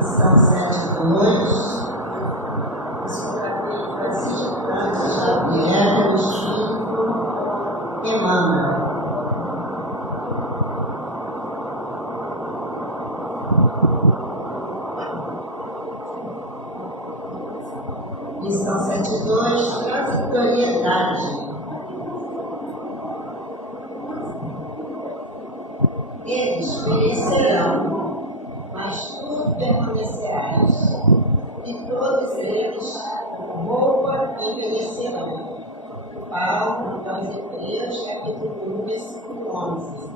Lição 7.2, sobre aquele Francisco Cândido Xavier, pelo Espírito Emmanuel. Lição 7.2, transitoriedade. Eles perecerão, mas tu permanecerás, e todos eles, como roupa, envelhecerão. Paulo, aos Hebreus, capítulo 1, versículo 11.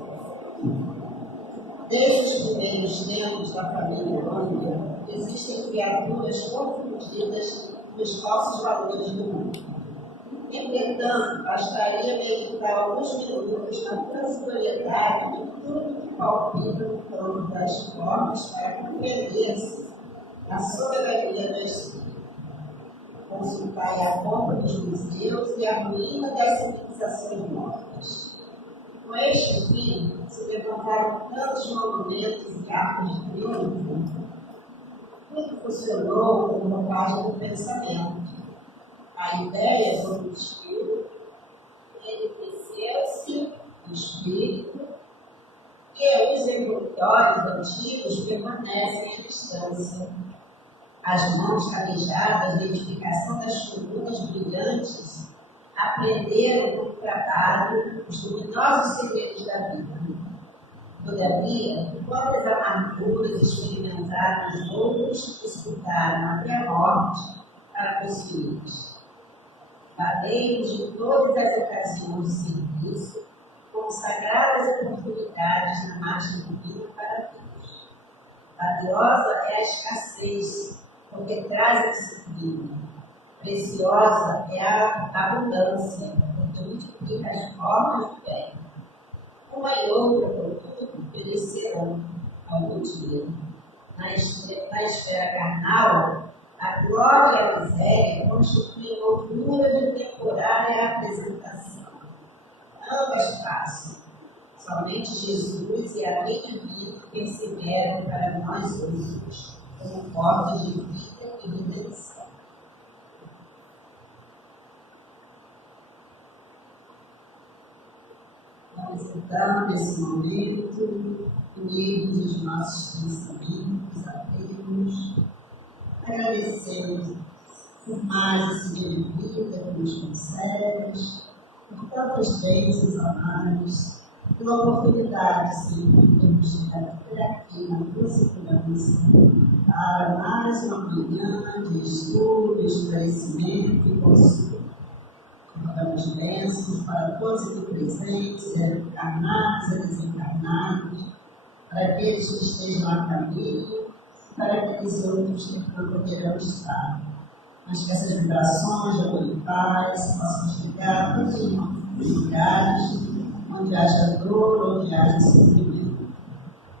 Desde os primeiros tempos da família humana, existem criaturas confundidas nos falsos valores do mundo. Entretanto, bastaria meditar alguns minutos na transitoriedade de tudo que palpita no campo das formas para compreender-se a soberania do Espírito. Consultai a pompa dos museus e a ruína das civilizações mortas. Com este fim, se levantaram tantos monumentos e arcos de triunfo. Tudo funcionou como roupagem do pensamento. A ideia sobre o espírito enriqueceu-se do espírito e os evolutórios antigos permanecem à distância. As mãos calejadas de edificação das colunas brilhantes aprenderam com o trabalho os luminosos segredos da vida. Todavia, quantas amarguras experimentaram os outros que escutaram até a morte para possuí-los. Valei-nos de todas as ocasiões de serviço, como sagradas oportunidades na marcha divina para Deus. Valiosa é a escassez, porque traz a disciplina. Preciosa é a abundância, porque multiplica as formas do bem. Uma e outra, contudo, perecerão algum dia. Na esfera carnal, a glória e a miséria constituem loucura de temporária apresentação. Ambas passam. Somente Jesus e a lei divina perseveram para nós outros, como portas de vida e redenção. Vamos então, nesse momento, unirmos os nossos pensamentos, apelos, agradecemos por mais esse dia de vida que nos concedes, por tantas bênçãos amadas, pela oportunidade, Senhor, de termos chegado por aqui na tua segurança, para mais uma manhã de estudo, esclarecimento e consolo. Damos bênçãos para todos aqui presentes, encarnados e desencarnados, para aqueles que estejam a caminho, para aqueles outros que não poderão estar. Mas que essas vibrações de amor e paz possam chegar a todos os lugares onde haja dor, onde haja sofrimento.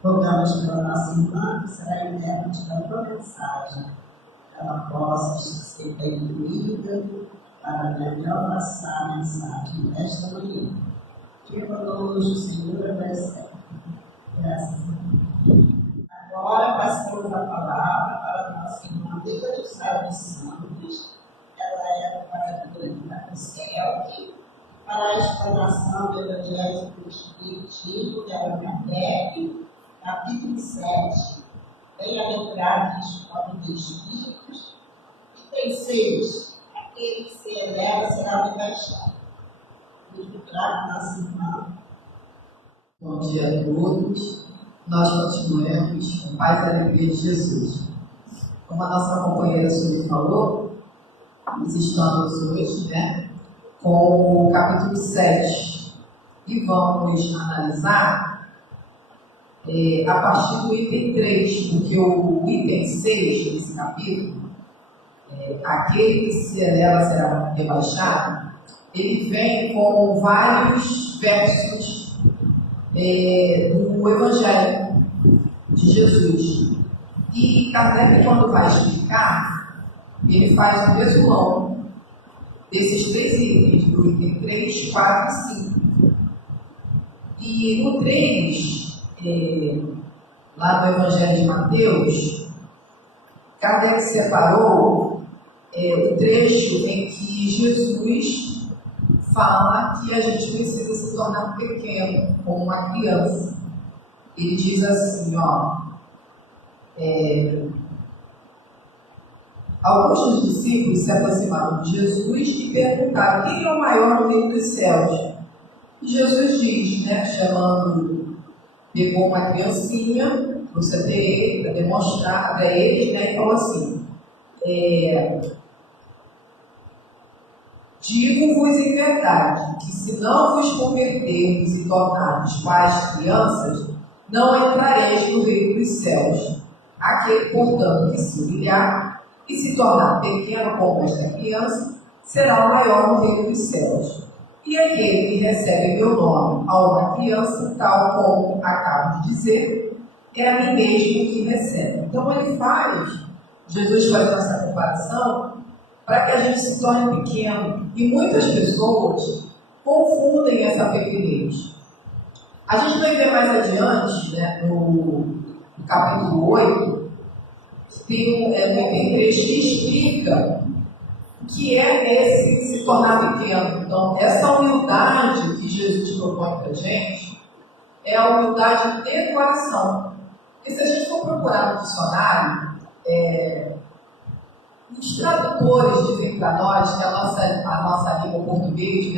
Rogamos pela nossa irmã, que será intérprete da tua mensagem, que ela possa ser bem incluída para melhor passar a mensagem desta manhã. Que conosco, Senhor, vai ser. Graças a Deus. Agora passamos a palavra para a nossa irmã Rita de Sá dos Santos. Ela é preparadora da CELC, para a explanação do Evangelho do Espiritismo de Allan Kardec, capítulo 7. Bem-aventurado que descobre de espíritos, e tem 6. Aquele que se eleva será rebaixado. Obrigado, nossa irmã. Bom dia a todos. Nós continuamos com paz e alegria de Jesus. Como a nossa companheira Sônia falou, nós estamos hoje, com o capítulo 7 e vamos analisar a partir do item 3, porque o item 6 desse capítulo, aquele que se eleva será rebaixado, ele vem com vários versos do Evangelho de Jesus. E Kardec, quando vai explicar, ele faz um resumão desses 3 itens, do item 3, 4 e 5. E no 3, lá do Evangelho de Mateus, Kardec separou o trecho em que Jesus fala que a gente precisa se tornar pequeno, como uma criança. Ele diz assim, alguns dos discípulos se aproximaram de Jesus e perguntaram: quem é o maior no reino dos céus? E Jesus diz, pegou uma criancinha, trouxe até ele para demonstrar para eles, e falou assim: digo-vos em verdade que se não vos converterdes e tornardes quais crianças, não entrareis no reino dos céus. Aquele, portanto, que se humilhar e se tornar pequeno como esta criança, será o maior no reino dos céus. E aquele que recebe meu nome a uma criança, tal como acabo de dizer, é a mim mesmo que recebe. Então Jesus faz essa comparação para que a gente se torne pequeno. E muitas pessoas confundem essa pequenez. A gente vai ver mais adiante, no capítulo 8, tem um trecho que explica o que é esse se tornar pequeno. Então, essa humildade que Jesus propõe para a gente é a humildade de coração. Porque se a gente for procurar no dicionário, os tradutores dizem para nós que a nossa língua português,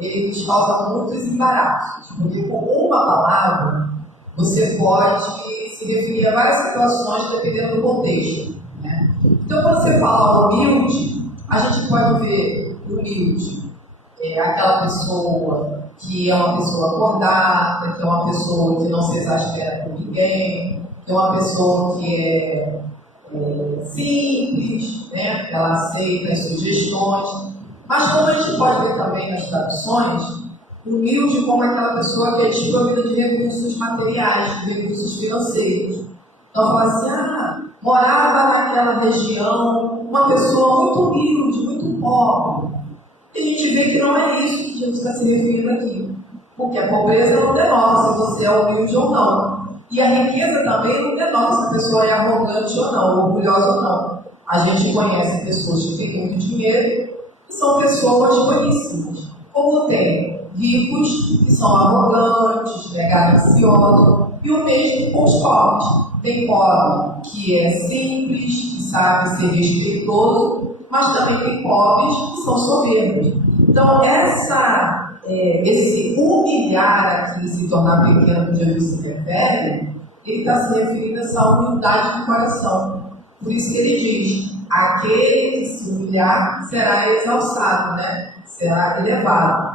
eles causam muitos embaraços, porque com uma palavra você pode se referir a várias situações dependendo do contexto. Então, quando você fala humilde, a gente pode ver humilde aquela pessoa que é uma pessoa acordada, que é uma pessoa que não se exaspera com ninguém, que é uma pessoa que é simples, que ela aceita as sugestões. Mas como a gente pode ver também nas traduções, humilde como aquela pessoa que é desprovida de recursos materiais, de recursos financeiros. Então fala assim, morava naquela região uma pessoa muito humilde, muito pobre. E a gente vê que não é isso que Jesus está se referindo aqui. Porque a pobreza não denota se você é humilde ou não. E a riqueza também não denota se a pessoa é arrogante ou não, orgulhosa ou não. A gente conhece pessoas que têm muito dinheiro e são pessoas boníssimas. Como tem ricos que são arrogantes, gananciosos, e o mesmo com os pobres. Tem pobre que é simples, que sabe ser respeitoso, mas também tem pobres que são soberbos. Então, esse humilhar aqui, se tornar pequeno, que Jesus se refere, ele está se referindo a essa humildade do coração. Por isso que ele diz: aquele que se humilhar será exalçado, será elevado.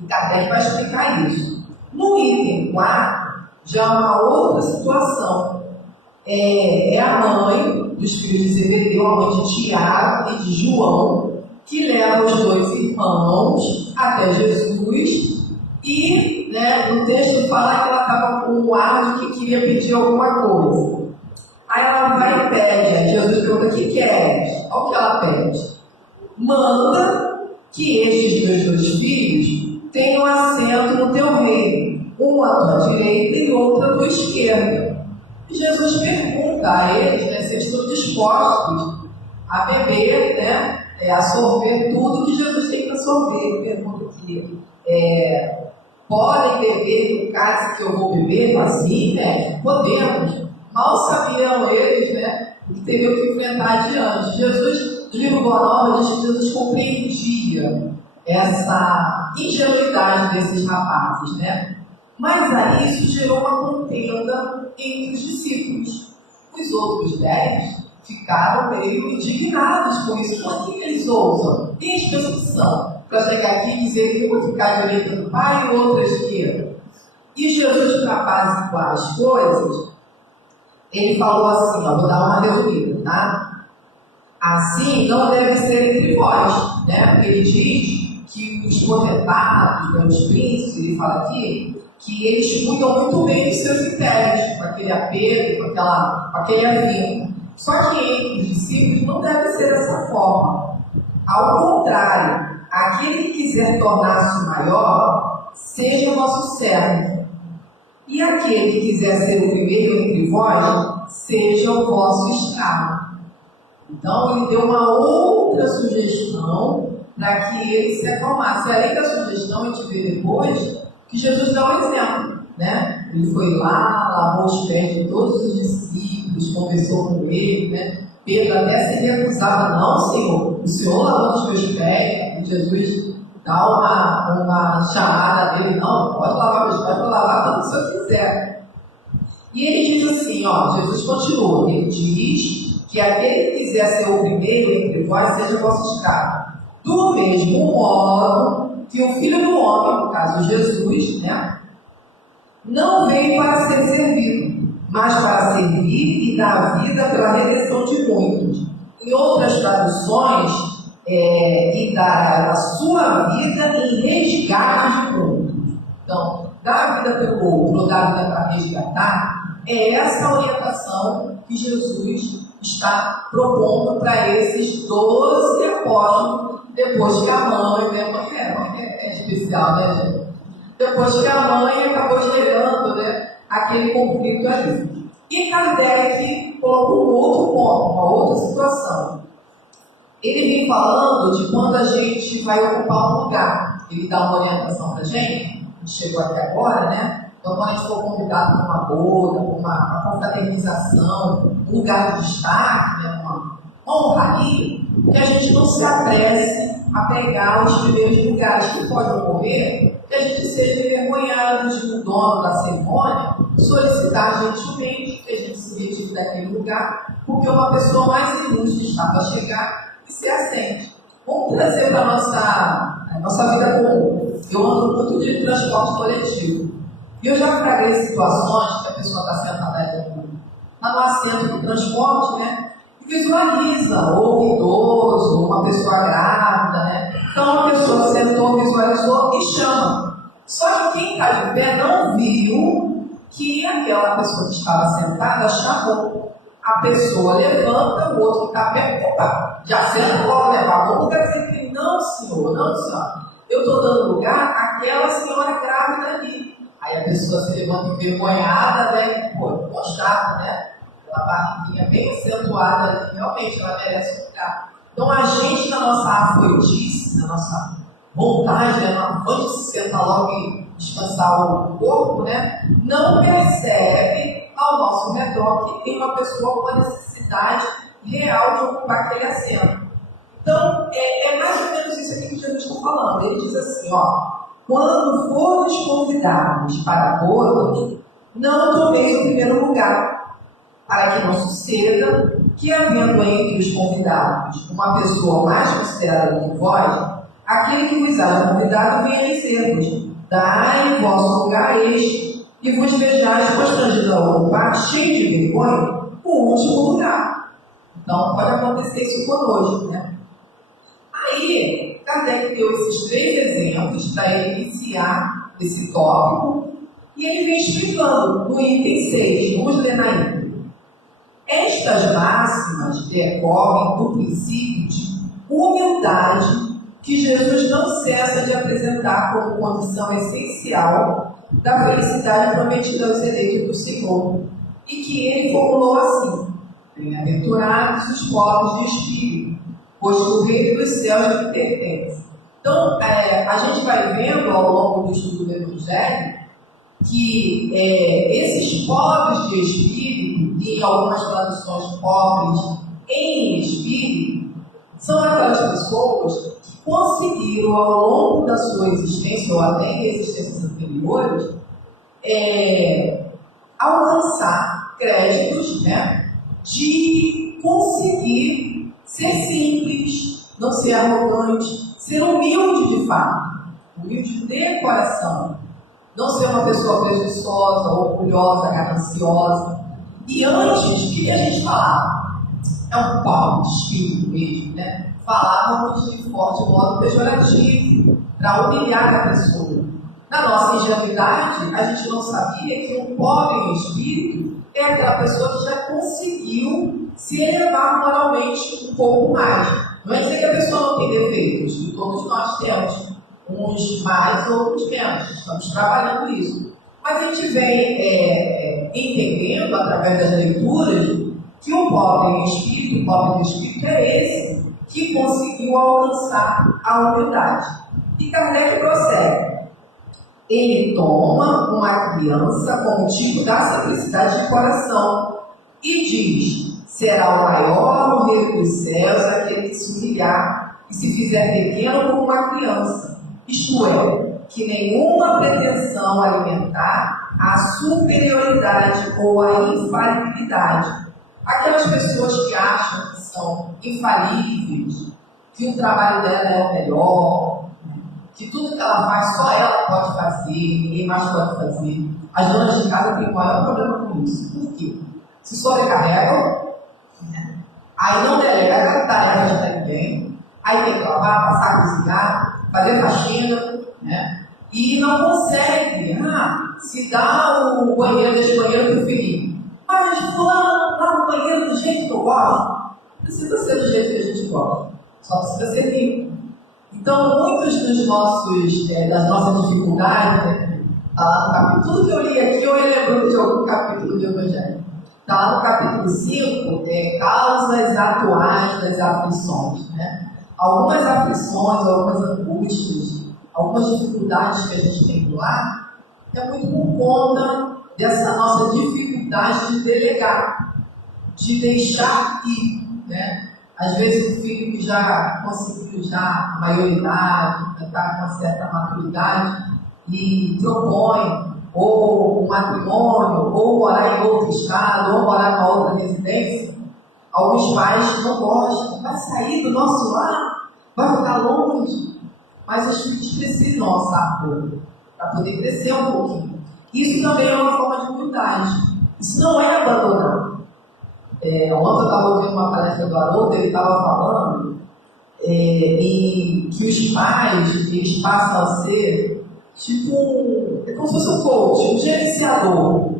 E Kardec vai explicar isso. No item 4, já é uma outra situação. É a mãe dos filhos de Zebedeu, a mãe de Tiago e de João, que leva os dois irmãos até Jesus e, no texto fala que ela estava com o ar de que queria pedir alguma coisa. Aí ela vai e pede. Aí Jesus pergunta: o que queres? Olha o que ela pede: manda que estes meus dois filhos tenham assento no teu reino, um à tua direita e outro à tua esquerda. E Jesus pergunta a eles, se eles estão dispostos a beber, a sorver tudo que Jesus tem para sorver. Ele pergunta aqui: podem beber do cálice que eu vou beber? Assim, podemos. Mal sabiam eles, o que teriam que enfrentar adiante. Jesus, no livro Boa Nova, diz que Jesus compreendia essa ingenuidade desses rapazes, Mas aí isso gerou uma contenda entre os discípulos. Os outros 10 ficaram meio indignados com isso. Por que eles ousam? Tem exposição para chegar aqui e dizer que eu vou ficar à direita do Pai e outra à esquerda. E Jesus, para apaziguar as coisas, ele falou assim, vou dar uma resumida, tá? Assim não deve ser entre vós, Porque ele diz que os potentados, os príncipes, ele fala aqui, que eles cuidam muito bem dos seus critérios, com aquele apego, com aquele afinco. Só que entre os discípulos não deve ser dessa forma. Ao contrário, aquele que quiser tornar-se maior, seja o nosso servo. E aquele que quiser ser o primeiro entre vós, seja o vosso escravo. Então, ele deu uma outra sugestão para que ele se acalmasse. E além da sugestão, a gente vê depois que Jesus dá um exemplo, né? Ele foi lá, lavou os pés de todos os discípulos, conversou com ele, né? Pedro até se recusava: não, Senhor, o Senhor lavou os meus pés. E Jesus dá uma chamada dele: não, pode lavar meus pés, pode lavar quando o Senhor quiser. E ele diz assim, ó, Jesus continua, ele diz que aquele que quiser ser o primeiro entre vós, seja vosso escravo. Do mesmo modo que o Filho do Homem, no caso Jesus, né, não veio para ser servido, mas para servir e dar a vida pela redenção de muitos. Em outras traduções, e dar a sua vida em resgate de muitos. Então, dar a vida pelo outro ou dar a vida para resgatar, é essa a orientação que Jesus está propondo para esses 12 apóstolos, depois que a mãe, né? Mãe é especial, né, gente? Depois que a mãe acabou gerando, né, aquele conflito ali. E Kardec colocou um outro ponto, uma outra situação. Ele vem falando de quando a gente vai ocupar um lugar. Ele dá uma orientação para a gente chegou até agora, né? Então, quando a gente for convidado para uma boda, para uma confraternização, um lugar de destaque, né, uma honraria, que a gente não se apresse a pegar os primeiros lugares, que pode ocorrer que a gente seja envergonhado de o dono da cerimônia solicitar gentilmente que a gente se retire daquele lugar, porque uma pessoa mais ilustre está para chegar e se assente. Vamos trazer para a nossa vida comum. Eu ando muito de transporte coletivo. E eu já fraguei situações que a pessoa está sentada no assento do transporte, né? E visualiza, ou um idoso, ou uma pessoa grávida, né? Então a pessoa sentou, visualizou e chama. Só que quem está de pé não viu que aquela pessoa que estava sentada chamou. A pessoa levanta, o outro que está perto, opa, já senta logo, levantou. Não quer dizer que não, senhor, não, senhora. Eu estou dando lugar àquela senhora grávida ali. Aí a pessoa se levanta envergonhada, né? Pô, mostrado, né? Aquela barriguinha bem acentuada ali, realmente ela merece um lugar. Então a gente, na nossa afrodite, na nossa vontade, né? Na vontade de se sentar logo e descansar o corpo, né? Não percebe ao nosso redor que tem uma pessoa com a necessidade real de ocupar aquele assento. Então, é mais ou menos isso aqui que Jesus está falando. Ele diz assim, ó, quando fordes convidados para bodas, não tomeis o primeiro lugar, para que não suceda que, havendo entre os convidados uma pessoa mais considerada do que vós, aquele que vos haja convidado venha dizer-vos, dai vosso lugar a este, e vos vejais constrangidos a ocupar, cheio de vergonha, o último lugar. Então, pode acontecer isso conosco, né? Aí, Kardec deu esses 3 exemplos para ele iniciar esse tópico, e ele vem explicando no item 6, vamos ler na íntegra. Estas máximas decorrem do princípio de humildade que Jesus não cessa de apresentar como condição essencial da felicidade prometida aos eleitos do Senhor, e que ele formulou assim: bem-aventurados os pobres de espírito, pois o reino dos céus lhe pertence. Então, a gente vai vendo ao longo do estudo do Evangelho que esses pobres de espírito, e em algumas traduções pobres em espírito, são aquelas pessoas que conseguiram ao longo da sua existência, ou até em existências anteriores, alcançar créditos, né, de conseguir ser simples, não ser arrogante, ser humilde de fato, humilde de coração, não ser uma pessoa presunçosa, orgulhosa, gananciosa. E antes, o que a gente falava? É um pau de espírito mesmo, né? Falávamos de forte modo pejorativo, para humilhar a pessoa. Na nossa ingenuidade, a gente não sabia que um pobre em espírito é aquela pessoa que já conseguiu se elevar moralmente um pouco mais. Não é dizer que a pessoa não tem defeitos, que todos nós temos, uns mais, outros menos. Estamos trabalhando isso. Mas a gente vem entendendo, através das leituras, que o pobre em espírito, o pobre do espírito é esse que conseguiu alcançar a humildade. E Kardec prossegue. Ele toma uma criança com o tipo da simplicidade de coração e diz: será o maior no reino dos céus aquele que se humilhar e se fizer pequeno como uma criança. Isto é, que nenhuma pretensão alimentar a superioridade ou a infalibilidade. Aquelas pessoas que acham que são infalíveis, que o trabalho dela é o melhor, que tudo que ela faz só ela pode fazer, ninguém mais pode fazer. As donas de casa têm o maior problema com isso. Por quê? Se sobrecarregam, aí não delega tarefas para ninguém, aí tem que lavar, passar, cozinhar, fazer faxina, e não consegue se dá o banheiro, deixa o banheiro preferido. Mas fulano dá o banheiro do jeito que eu gosto. Não precisa ser do jeito que a gente gosta, só precisa ser limpo. Então, muitos das nossas dificuldades, está lá no capítulo, tudo que eu li aqui, eu lembro de algum capítulo do Evangelho. Está lá no capítulo 5, causas atuais das aflições. Algumas aflições, algumas angústias, algumas dificuldades que a gente tem por lá, é muito por conta dessa nossa dificuldade de delegar, de deixar ir. Às vezes o filho que já conseguiu a maioridade, já está com uma certa maturidade, e propõe ou um matrimônio, ou morar em outro estado, ou morar em outra residência. Alguns pais não gostam, vai sair do nosso lar, vai ficar longe. Mas os filhos precisam alçar pouco, para poder crescer um pouquinho. Isso também é uma forma de humildade. Isso não é abandonar. Ontem eu estava ouvindo uma palestra do Haroldo, ele estava falando e que os pais eles passam a ser tipo, como se fosse um coach, um gerenciador.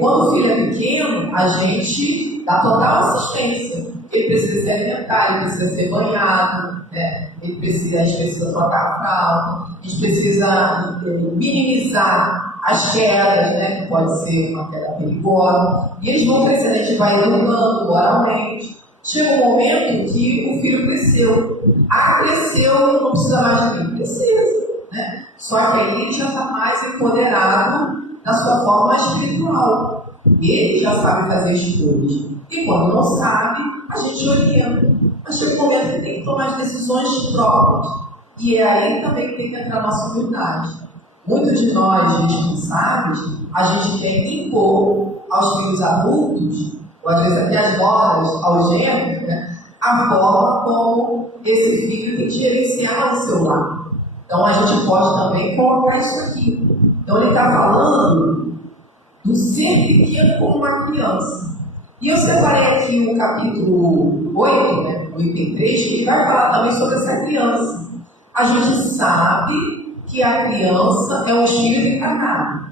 Quando o filho é pequeno, a gente dá total assistência. Ele precisa se alimentar, ele precisa ser banhado, a gente precisa trocar a fralda, a gente precisa minimizar as quedas, que pode ser uma queda perigosa, e eles vão crescendo, a gente vai educando oralmente. Chega um momento que o filho cresceu. Cresceu, não precisa mais de mim. Precisa, Só que aí ele já está mais empoderado na sua forma espiritual. E ele já sabe fazer escolhas. E quando não sabe, a gente orienta. Mas chega um momento que tem que tomar as decisões próprias. E é aí também que tem que entrar a nossa humildade. Muitos de nós, responsáveis, a gente quer impor aos filhos adultos, ou às vezes até as noras, aos genros, a forma como esse filho tem que gerenciar o seu lar. Então a gente pode também colocar isso aqui. Então ele está falando do ser pequeno como uma criança. E eu separei aqui o capítulo 8, o item 3, que vai falar também sobre essa criança. A gente sabe que a criança é um espírito encarnado.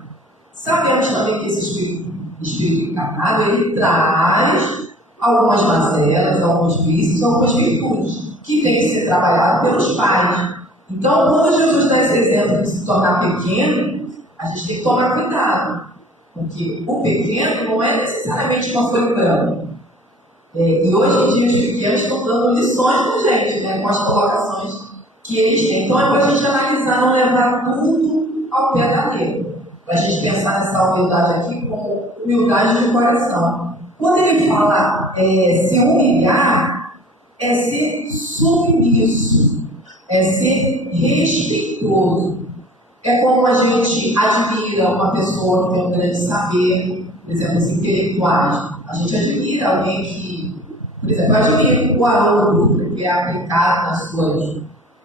Sabemos também que esse espírito encarnado, ele traz algumas mazelas, alguns vícios, algumas virtudes, que tem que ser trabalhado pelos pais. Então, quando Jesus dá esse exemplo de se tornar pequeno, a gente tem que tomar cuidado, porque o pequeno não é necessariamente uma folha branca. E hoje em dia os pequenos estão dando lições para a gente, com as colocações que eles têm. Então é para a gente analisar, não levar tudo ao pé da letra. Para a gente pensar nessa humildade aqui como humildade de coração. Quando ele fala se humilhar, é ser submisso, é ser respeitoso. É como a gente admira uma pessoa que tem um grande saber, por exemplo, os intelectuais. A gente admira alguém que, por exemplo, eu admiro o Haroldo, que é aplicado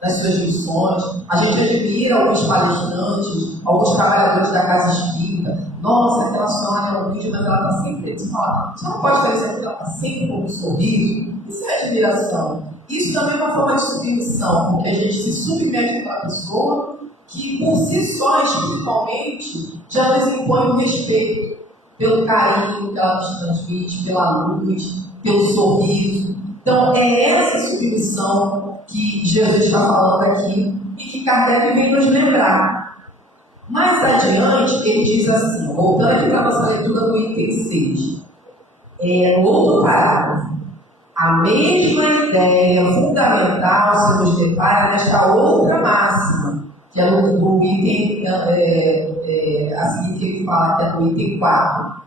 nas suas lições. A gente admira alguns palestrantes, alguns trabalhadores da casa espírita. Nossa, aquela senhora é humilde, mas ela está sempre... Você fala, você não pode fazer isso, ela está sempre com um sorriso. Isso é admiração. Isso também é uma forma de submissão, porque a gente se submete àquela pessoa que, por si só, espiritualmente, já nos impõe o respeito pelo carinho que ela nos transmite, pela luz, pelo sorriso. Então, é essa submissão que Jesus está falando aqui e que Kardec vem nos lembrar. Mais adiante, ele diz assim, voltando aqui para a nossa leitura do item 6, no outro parágrafo, a mesma ideia fundamental se nos depara nesta outra máxima, que é do item, a seguinte que ele fala, que é do item 4.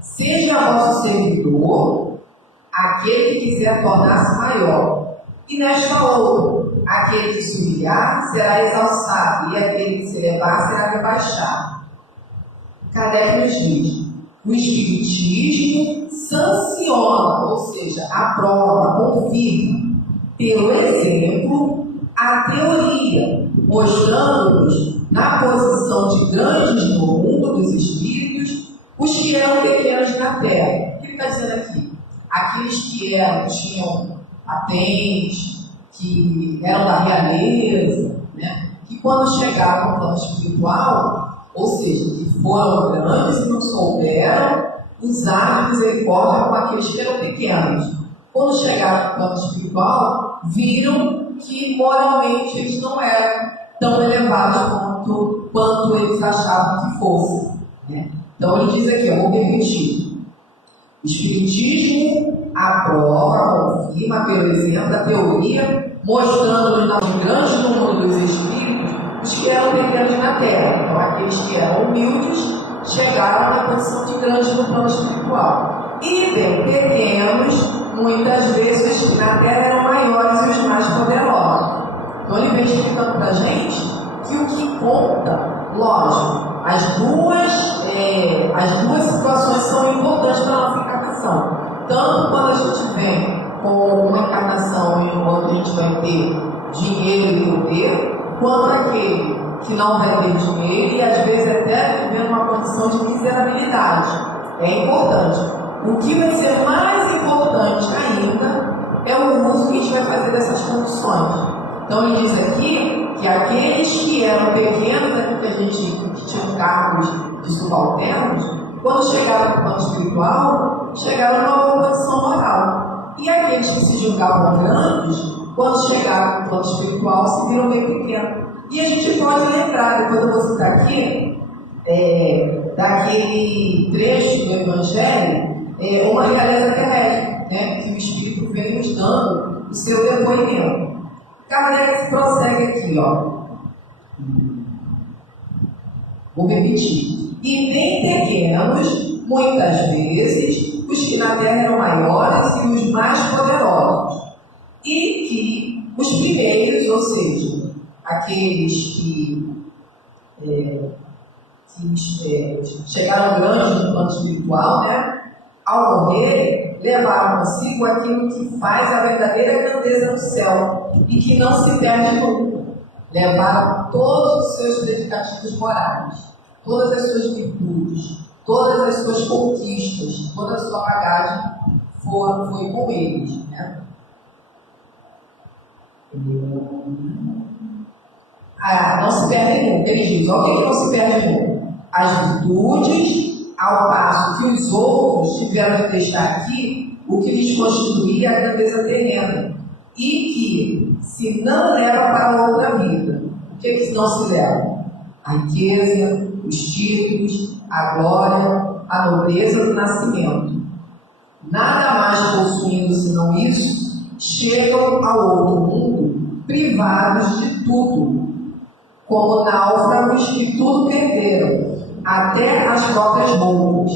Seja vosso servidor aquele que quiser tornar-se maior, e nesta outra, aquele que se humilhar será exalçado, e aquele que se elevar será rebaixado. Kardec nos diz: o Espiritismo sanciona, ou seja, aprova, confirma, pelo exemplo, a teoria, mostrando-nos na posição de grandes no mundo dos espíritos, os que eram pequenos na terra. O que ele está dizendo aqui? Aqueles que tinham patentes, que eram da realeza, né? Que quando chegaram no plano espiritual, ou seja, que foram grandes e não souberam usar a misericórdia com aqueles que eram pequenos. Quando chegaram no plano espiritual, viram que moralmente eles não eram tão elevados quanto eles achavam que fossem, né? Então ele diz aqui, eu vou repetir: o Espiritismo aprova, confirma, pelo exemplo, a teoria, mostrando-nos na grande número dos espíritos os que eram pequenos na terra. Então, aqueles que eram humildes chegaram na condição de grandes no plano espiritual. E bem pequenos, muitas vezes na terra eram maiores e os mais poderosos. Então, ele vem explicando para a gente que o que conta, lógico, as duas situações são importantes para a nossa encarnação. Tanto quando a gente vem com uma encarnação em onde a gente vai ter dinheiro e poder, quanto aquele que não vai ter dinheiro e às vezes até viver numa condição de miserabilidade. É importante. O que vai ser mais importante ainda é o uso que a gente vai fazer dessas condições. Então ele diz aqui que aqueles que eram pequenos, aqui que a gente que tinham cargos de subalternos, quando chegaram no plano espiritual, chegaram numa condição moral. E aqueles que se julgavam grandes, quando chegaram no plano espiritual, se viram bem pequenos. E a gente pode lembrar, depois eu vou citar aqui, daquele trecho do Evangelho, uma realeza terrestre, né, que o Espírito vem nos dando o seu depoimento. Kardec prossegue aqui, ó. Vou repetir. E bem pequenos, muitas vezes, os que na terra eram maiores e os mais poderosos. E que os primeiros, ou seja, aqueles que chegaram grandes no plano espiritual, né? Ao morrer, levaram consigo aquilo que faz a verdadeira grandeza no céu e que não se perde nunca. Levaram todos os seus predicativos morais, todas as suas virtudes, todas as suas conquistas, toda a sua bagagem foi com eles, né? Não se perde nunca. Ele diz: o que não se perde nunca? As virtudes, ao passo que os outros tiveram de deixar aqui o que lhes constituía a grandeza terrena e que se não leva para outra vida. O que não se leva? A riqueza, os títulos, a glória, a nobreza do nascimento. Nada mais possuindo senão isso, chegam ao outro mundo privados de tudo, como náufragos que tudo perderam, até as próprias roupas.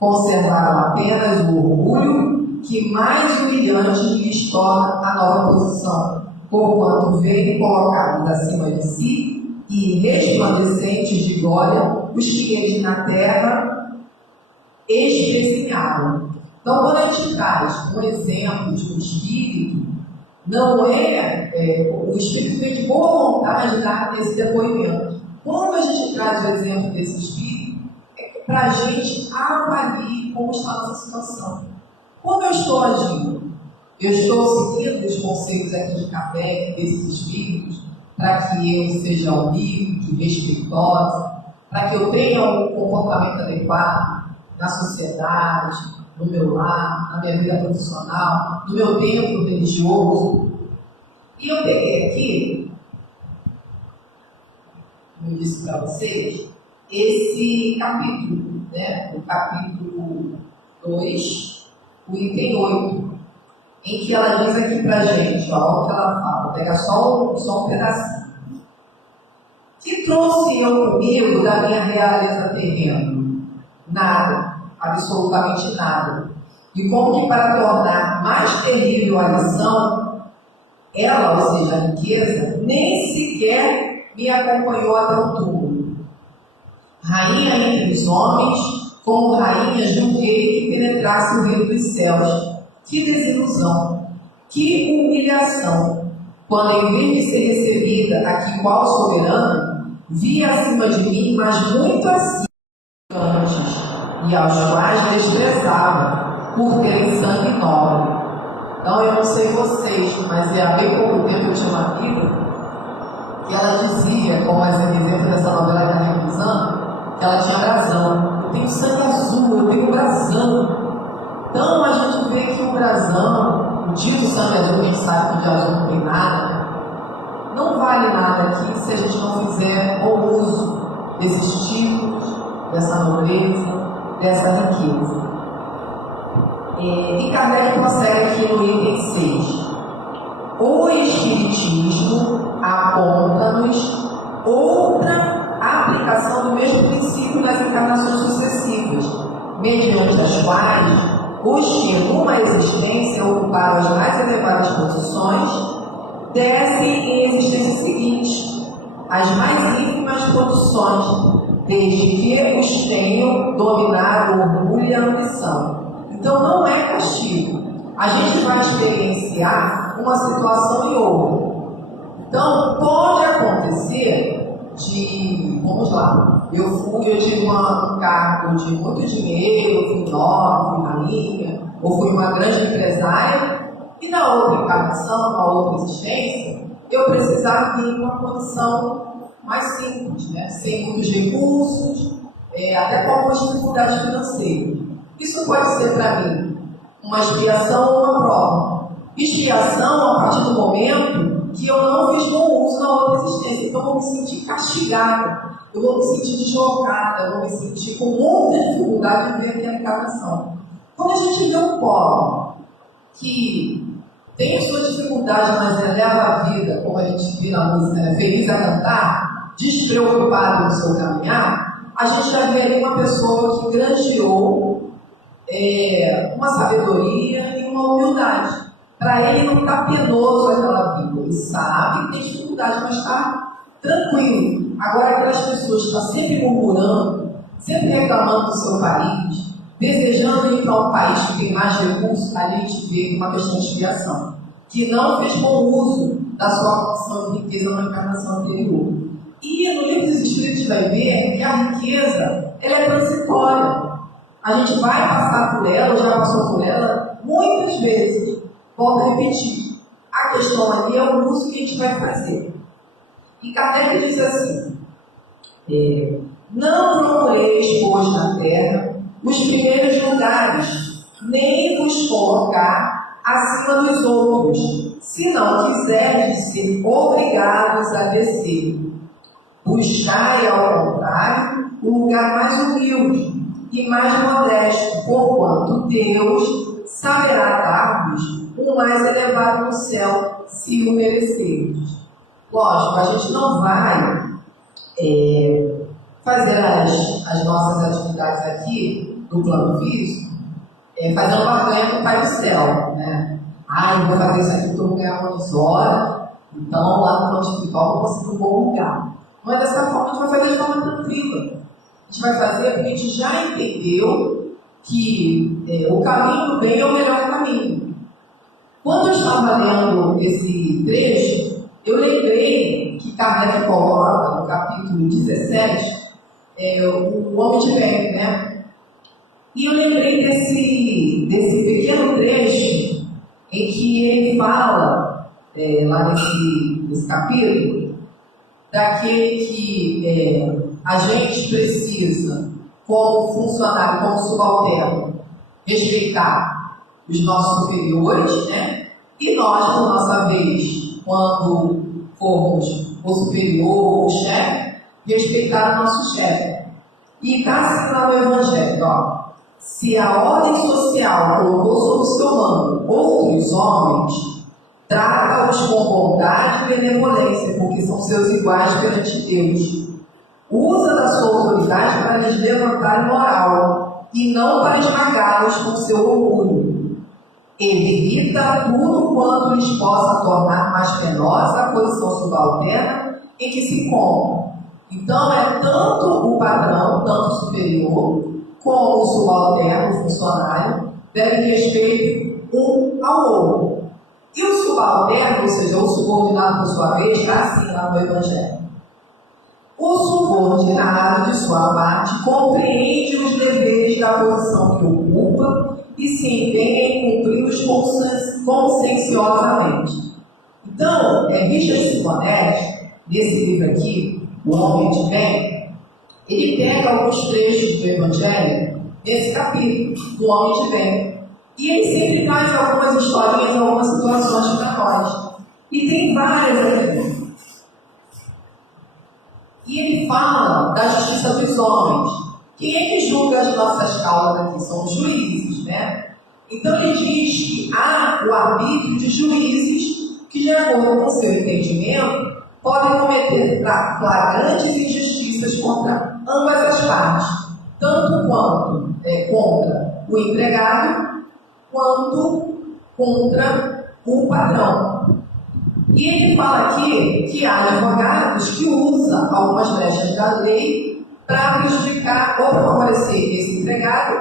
Conservaram apenas o orgulho que mais humilhante lhes torna a nova posição, porquanto veem colocados acima de si e resplandecentes de glória os que eles na terra espezinharam. Então, quando a gente traz um exemplo de um espírito, não o espírito vem de boa vontade de dar esse depoimento. Quando a gente traz o exemplo desse espírito, é para a gente avalie como está a nossa situação. Como eu estou agindo? Eu estou seguindo os conselhos aqui de Kardec, desses espíritos, para que eu seja humilde, respeitosa, para que eu tenha um comportamento adequado na sociedade, no meu lar, na minha vida profissional, no meu templo religioso. E eu peguei aqui eu disse para vocês, esse capítulo, né, o capítulo 2, o item 8, em que ela diz aqui para a gente, ó, o que ela fala, vou pegar só um pedacinho. Que trouxe eu comigo da minha realeza terrena? Nada, absolutamente nada. E como que para tornar mais terrível a lição, ela, ou seja, a riqueza, nem sequer me acompanhou até o túmulo. Rainha entre os homens, como rainha de um rei que penetrasse o reino dos céus. Que desilusão, que humilhação, quando em vez de ser recebida aqui qual soberana, via acima de mim, mas muito acima antes, e aos quais desprezava, por terem sangue nobre. Então eu não sei vocês, mas há bem pouco tempo eu tinha uma amiga que ela dizia, como exemplo dessa novela que está revisando, que ela tinha brasão. Eu tenho sangue azul, eu tenho brasão. Então a gente vê que o brasão, o dito sangue azul, a gente sabe que de azul não tem nada, não vale nada aqui se a gente não fizer bom uso desses títulos, dessa nobreza, dessa riqueza. E Kardec prossegue aqui no item 6. O Espiritismo aponta-nos outra aplicação do mesmo princípio nas encarnações sucessivas, mediante as quais os que numa existência ocuparam as mais elevadas posições descem em existências seguintes, as mais ínfimas produções, desde que os tenham dominado o orgulho e a ambição. Então não é castigo. A gente vai experienciar uma situação e outra. Então pode acontecer vamos lá, eu tive um cargo de muito dinheiro, fui nova, fui rainha, ou fui uma grande empresária, e na outra encarnação, na outra existência, eu precisava vir em uma condição mais simples, né? Sem muitos recursos, até com algumas dificuldades financeiras. Isso pode ser para mim uma expiação ou uma prova. Expiação a partir do momento que eu não fiz bom uso na outra existência. Então eu vou me sentir castigada, eu vou me sentir deslocada, eu vou me sentir com muita dificuldade de ver a minha encarnação. Quando a gente vê um pobre que tem a sua dificuldade, mas eleva a vida, como a gente vê na música, feliz a cantar, despreocupado no seu caminhar, a gente já vê ali uma pessoa que granjeou uma sabedoria e uma humildade. Para ele não está penoso aquela vida, ele sabe que tem dificuldade, mas está tranquilo. Agora aquelas pessoas que estão sempre murmurando, sempre reclamando do seu país, desejando ir para um país que tem mais recursos, ali a gente vê uma questão de expiação, que não fez bom uso da sua condição de riqueza na encarnação anterior. E no livro dos Espíritos a gente vai ver que a riqueza ela é transitória. A gente vai passar por ela, já passou por ela muitas vezes. Volto a repetir, a questão ali é o uso que a gente vai fazer. E Kardec diz assim, não procureis, pois, na terra os primeiros lugares, nem vos colocar acima dos outros, se não quiserdes ser obrigados a descer. Buscai, ao contrário, o lugar mais humilde e mais modesto, porquanto Deus saberá dar-vos o mais elevado no céu, se o merecerdes. Lógico, a gente não vai fazer as nossas atividades aqui, do plano físico, fazendo barganha para o Pai do Céu, né? Eu vou fazer isso aqui porque eu vou ganhar uma hora, então lá no plano espiritual eu vou conseguir um bom lugar. Mas dessa forma a gente vai fazer de forma tranquila. A gente vai fazer porque a gente já entendeu que o caminho do bem é o melhor caminho. Quando eu estava lendo esse trecho, eu lembrei que Kardec coloca no capítulo 17 o homem de bem, né? E eu lembrei desse pequeno trecho em que ele fala, lá nesse capítulo, daquele que a gente precisa, como funcionário, como subalterno, respeitar os nossos superiores, né? E nós, por nossa vez, quando formos o superior ou o chefe, respeitar o nosso chefe. E cá se fala no Evangelho, ó. Se a ordem social colocou sob o seu mando outros homens, trata-os com bondade e benevolência, porque são seus iguais perante Deus. Usa da sua autoridade para lhes levantar moral, e não para esmagá-los com seu orgulho. Evita tudo quanto lhes possa tornar mais penosa a posição subalterna em que se encontram. Então, é tanto o patrão, tanto o superior, como o subalterno, o funcionário, devem respeito um ao outro. E o subalterno, ou seja, o subordinado, por sua vez, está assim lá no Evangelho. O subordinado, de sua parte, compreende os deveres da posição que ocupa e se empenha em cumpri-los conscienciosamente. Então, Richard Simonetti, nesse livro aqui, O Homem de Bem, ele pega alguns trechos do Evangelho nesse capítulo, do Homem de Bem. E ele sempre traz algumas historinhas, algumas situações para nós. E tem várias aqui. E ele fala da justiça dos homens. Quem é que julga as nossas causas aqui? São os juízes, né? Então ele diz que há o arbítrio de juízes que, de acordo com o seu entendimento, podem cometer flagrantes injustiças contra ambas as partes, tanto quanto contra o empregado, quanto contra o patrão. E ele fala aqui que há advogados que usam algumas brechas da lei para prejudicar ou favorecer esse empregado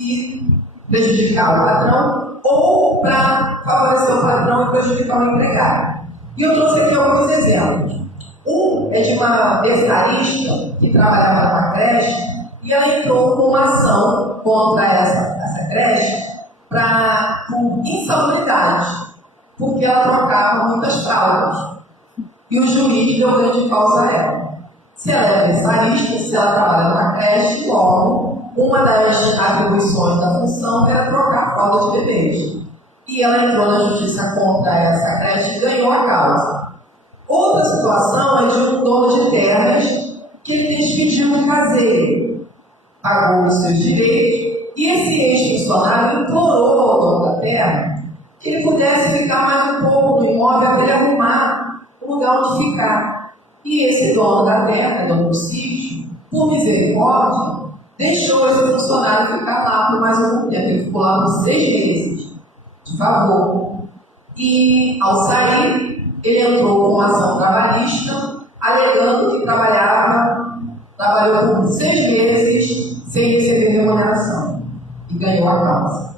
e prejudicar o patrão, ou para favorecer o patrão e prejudicar o empregado. E eu trouxe aqui alguns exemplos. Um é de uma berçarista que trabalhava numa creche e ela entrou com uma ação contra essa creche por insalubridade, porque ela trocava muitas fraldas. E o juiz deu grande causa a ela. Se ela é berçarista, se ela trabalha numa creche, logo, uma das atribuições da função era trocar a fralda de bebês. E ela entrou na justiça contra essa creche e ganhou a causa. Outra situação é de um dono de terras que ele despediu um caseiro, pagou os seus direitos, e esse ex-funcionário implorou ao dono da terra que ele pudesse ficar mais um pouco no imóvel para ele arrumar um lugar onde ficar. E esse dono da terra, dono do sítio, por misericórdia, deixou esse funcionário ficar lá por mais algum tempo. Ele ficou lá por 6 meses, de favor. E, ao sair, ele entrou com uma ação trabalhista, alegando que trabalhou por 6 meses sem receber remuneração. E ganhou a causa.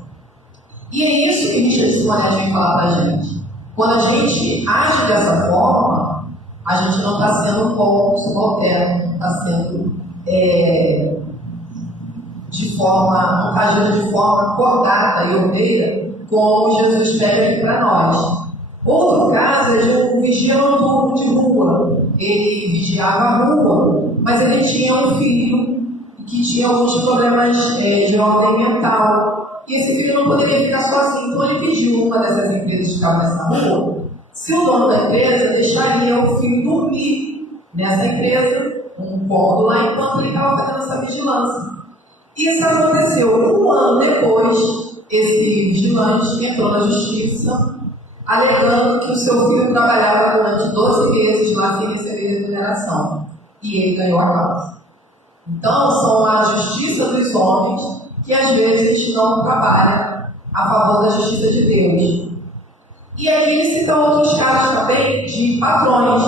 E é isso que Richard Simonetti vem falar para a gente. Quando a gente age dessa forma, a gente não está sendo um pouco subalterno, está sendo não está agindo de forma correta e ordeira, como Jesus pede aqui para nós. Outro caso é de um vigia noturno de rua. Ele vigiava a rua, mas ele tinha um filho que tinha alguns problemas de ordem mental. E esse filho não poderia ficar sozinho, então ele pediu uma dessas empresas que estava nessa rua se o dono da empresa deixaria o filho dormir nessa empresa, um cômodo lá, enquanto ele estava fazendo essa vigilância. Isso aconteceu 1 ano depois. Esse vigilante entrou na justiça, alegando que o seu filho trabalhava durante 12 meses lá sem receber remuneração. E ele ganhou a causa. Então, são a justiça dos homens que às vezes não trabalha a favor da justiça de Deus. E aí ele cita outros casos também de patrões.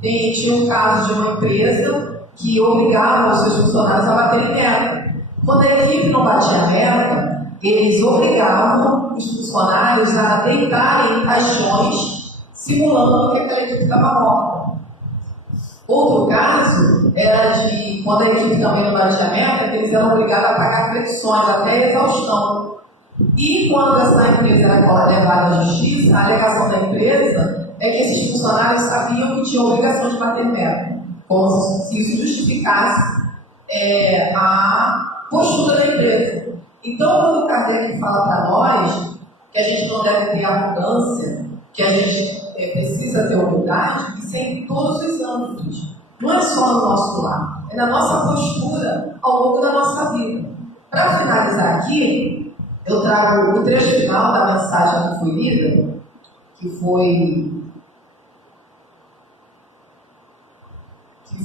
Tinha um caso de uma empresa que obrigava os seus funcionários a baterem meta. Quando a equipe não batia meta, eles obrigavam os funcionários a deitarem em caixões, simulando que aquela equipe estava morta. Outro caso era de quando a equipe também não batia meta, que eles eram obrigados a pagar petições até exaustão. E quando essa empresa era levada à justiça, a alegação da empresa é que esses funcionários sabiam que tinham obrigação de bater meta, como se isso justificasse a postura da empresa. Então, quando o Kardec fala para nós que a gente não deve ter arrogância, que a gente precisa ter humildade, isso é em todos os âmbitos. não é só no nosso lar, é na nossa postura ao longo da nossa vida. Para finalizar aqui, eu trago o trecho final da mensagem que foi lida, que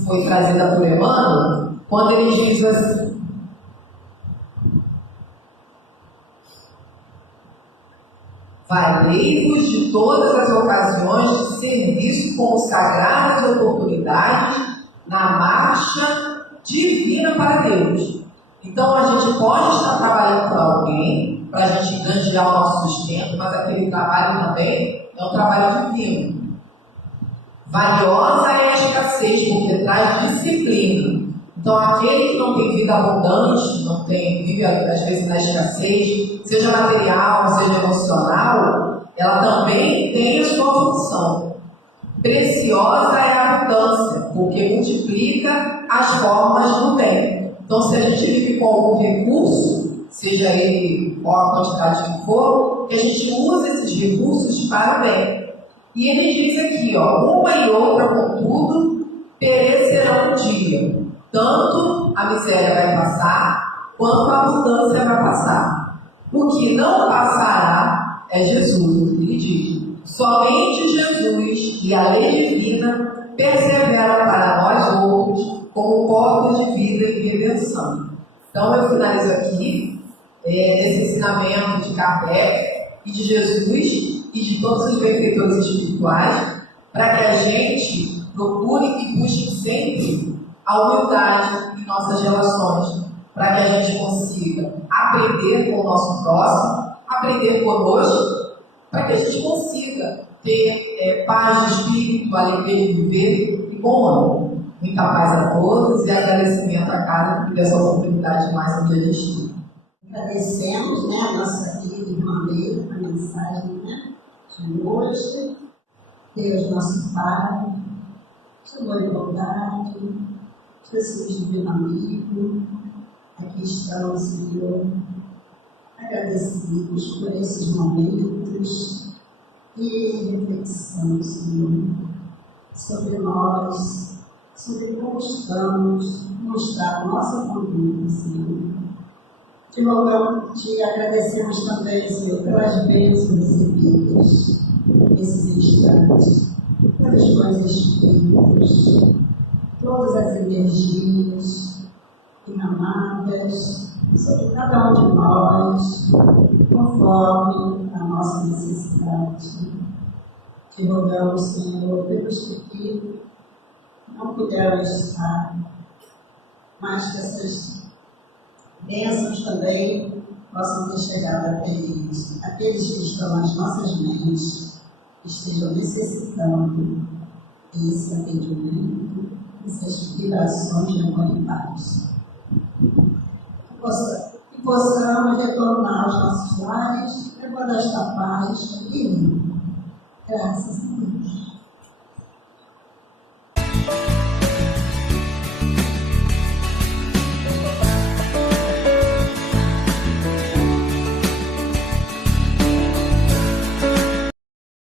foi trazida por Emmanuel, quando ele diz assim: valei-vos de todas as ocasiões de serviço como sagradas oportunidades na marcha divina para Deus. Então a gente pode estar trabalhando para alguém, para a gente ganhar o nosso sustento, mas aquele trabalho também é um trabalho divino. Valiosa é a escassez, porque traz disciplina. Então aquele que não tem vida abundante, vive às vezes na escassez, seja material, seja emocional, ela também tem a sua função. Preciosa é a abundância, porque multiplica as formas do bem. Então, se a gente vive com algum recurso, seja ele qual a quantidade que for, que a gente use esses recursos para o bem. E ele diz aqui, uma e outra, contudo, perecerão um dia. Tanto a miséria vai passar, quanto a abundância vai passar. O que não passará é Jesus. Ele diz: somente Jesus e a lei divina perseveram para nós outros como portas de vida e redenção. Então eu finalizo aqui esse ensinamento de Kardec e de Jesus e de todos os benfeitores espirituais, para que a gente procure e busque sempre a humildade em nossas relações, para que a gente consiga aprender com o nosso próximo, aprender conosco, para que a gente consiga ter paz de espírito, alegria de viver e bom ânimo. Muita paz a todos e agradecimento a cada por essa oportunidade mais um dia de estudo. Agradecemos, a nossa querida irmã Leila, a mensagem, de hoje. Deus, nosso Pai, de amor e bondade, Jesus, divino amigo, aqui estamos, Senhor, agradecidos por esses momentos de reflexão, Senhor, sobre nós, sobre como estamos, mostrar a nossa conduta, Senhor. Te agradecemos também, Senhor, pelas bênçãos recebidas nesses instantes, pelos bons espíritos, todas as energias derramadas sobre cada um de nós, conforme a nossa necessidade. Te rogamos, Senhor, pelos que não puderam estar, mas que essas bênçãos também possam ter chegado até eles, aqueles que estão nas nossas mentes, que estejam necessitando desse atendimento, dessas vibrações de amor e paz. Que possamos retornar aos nossos lares, levando esta paz e graças a Deus.